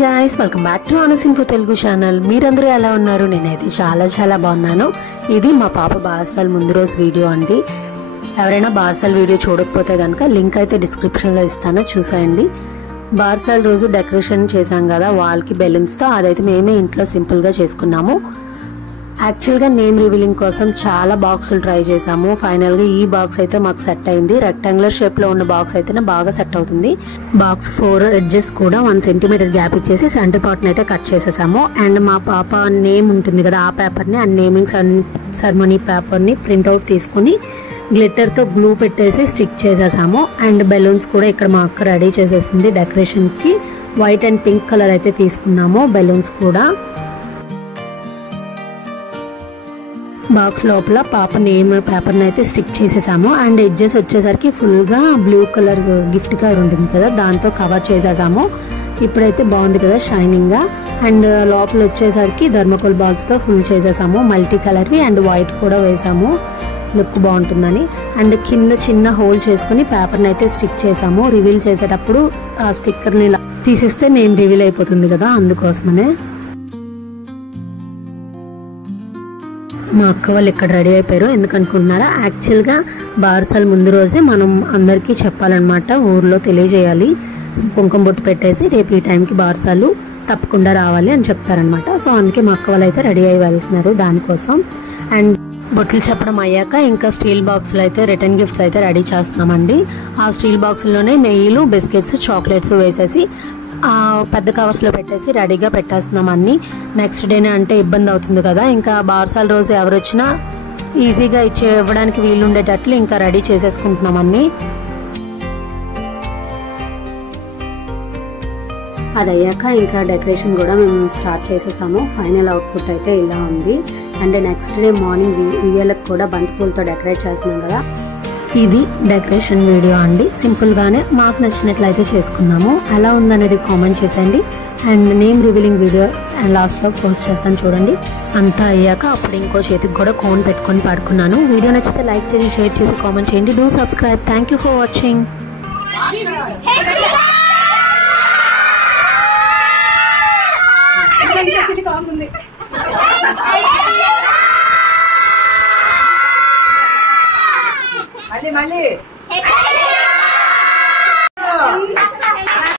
guys, welcome back to Anus Info Telugu channel. మీరందరూ ఎలా ఉన్నారు? నేనైతే చాలా బాగున్నాను. ఇది మా పాప బార్సాల్ ముందు రోజు వీడియో అండి. ఎవరైనా బార్సాల్ వీడియో చూడకపోతే గనుక లింక్ అయితే డిస్క్రిప్షన్ లో ఇస్తాను, చూసేయండి. బార్సాల్ రోజు డెకరేషన్ చేశాం కదా వాల్ కి బెలూన్స్ తో, అదైతే మేమే ఇంట్లో సింపుల్ గా చేసుకున్నాము. యాక్చువల్ గా నేమ్ రివీలింగ్ కోసం చాలా బాక్సులు ట్రై చేసాము. ఫైనల్ గా ఈ బాక్స్ అయితే మాకు సెట్ అయింది. రెక్టాంగులర్ షేప్ లో ఉన్న బాక్స్ అయితేనే బాగా సెట్ అవుతుంది. బాక్స్ 4 ఎడ్జెస్ కూడా 1 సెంటీమీటర్ గ్యాప్ ఇచ్చేసి సెంటర్ పార్ట్ అయితే కట్ చేసేసాము. అండ్ మా పాప నేమ్ ఉంటుంది కదా, ఆ పేపర్ ని, ఆ నేమింగ్ సెరమనీ పేపర్ ని ప్రింట్అవుట్ తీసుకుని గ్లిట్టర్ తో గ్లూ పెట్టేసి స్టిక్ చేసేసాము. అండ్ బెలూన్స్ కూడా ఇక్కడ మా అక్క రెడీ చేసేసింది డెకరేషన్ కి. వైట్ అండ్ పింక్ కలర్ అయితే తీసుకున్నాము బెలూన్స్ కూడా. బాక్స్ లోపల పాప నేమ్ పేపర్ అయితే స్టిక్ చేసేసాము. అండ్ ఎడ్జెస్ వచ్చేసరికి ఫుల్ గా బ్లూ కలర్ గిఫ్ట్ కవర్ ఉంటుంది కదా, దాంతో కవర్ చేసేసాము. ఇప్పుడైతే బాగుంది కదా షైనింగ్ గా. అండ్ లోపల వచ్చేసరికి థర్మోకోల్ బాల్స్ తో ఫుల్ చేసేసాము, మల్టీ కలర్ వి. అండ్ వైట్ కూడా వేసాము, లుక్ బాగుంటుందని. అండ్ కింద చిన్న హోల్ చేసుకుని పేపర్ అయితే స్టిక్ చేసాము. రివీల్ చేసేటప్పుడు ఆ స్టిక్కర్ ని తీసేస్తే నేను రివీల్ అయిపోతుంది కదా, అందుకోసమనే. మా అక్క వాళ్ళు ఇక్కడ రెడీ అయిపోయారు. ఎందుకనుకుంటున్నారా, యాక్చువల్గా బార్సాల్ ముందు రోజే మనం అందరికీ చెప్పాలన్నమాట, ఊర్లో తెలియజేయాలి. కుంకుమ బొట్టు పెట్టేసి రేపు ఈ టైంకి బార్సాలు తప్పకుండా రావాలి అని చెప్తారనమాట. సో అందుకే మా అక్క వాళ్ళు అయితే రెడీ అయ్యి వెళ్తున్నారు దానికోసం. అండ్ బొట్లు చెప్పడం అయ్యాక ఇంకా స్టీల్ బాక్సులు అయితే రిటర్న్ గిఫ్ట్స్ అయితే రెడీ చేస్తున్నామండి. ఆ స్టీల్ బాక్సుల్లోనే నెయ్యిలు, బిస్కెట్స్, చాక్లెట్స్ వేసేసి ఆ పెద్ద కవర్స్ లో పెట్టేసి రెడీగా పెట్టేస్తున్నాం అన్ని. నెక్స్ట్ డేనే అంటే ఇబ్బంది అవుతుంది కదా, ఇంకా బార్సాల్ రోజు ఎవరు వచ్చినా ఈజీగా ఇవ్వడానికి వీలు ఉండేటట్లు ఇంకా రెడీ చేసేసుకుంటున్నాం అన్ని. అది అయ్యాక ఇంకా డెకరేషన్ కూడా మేము స్టార్ట్ చేసేసాము. ఫైనల్ అవుట్పుట్ అయితే ఇలా ఉంది. అండ్ నెక్స్ట్ డే మార్నింగ్ ఉయ్యాలకు కూడా బంతిపూలతో డెకరేట్ చేస్తున్నాం కదా. ఇది డెకరేషన్ వీడియో అండి. సింపుల్ గానే మాకు నచ్చినట్లయితే చేసుకున్నాము. ఎలా ఉందనేది కామెంట్ చేసేయండి. And name revealing video and last లో పోస్ట్ చేస్తాను చూడండి. అంతా అయ్యాక అప్పుడు ఇంకో చేతికి కూడా కోన్ పెట్టుకొని పడుకున్నాను. వీడియో నచ్చితే లైక్ చేసి, షేర్ చేసి, కామెంట్ చేయండి. Do subscribe. Thank you for watching. మళ్ళీ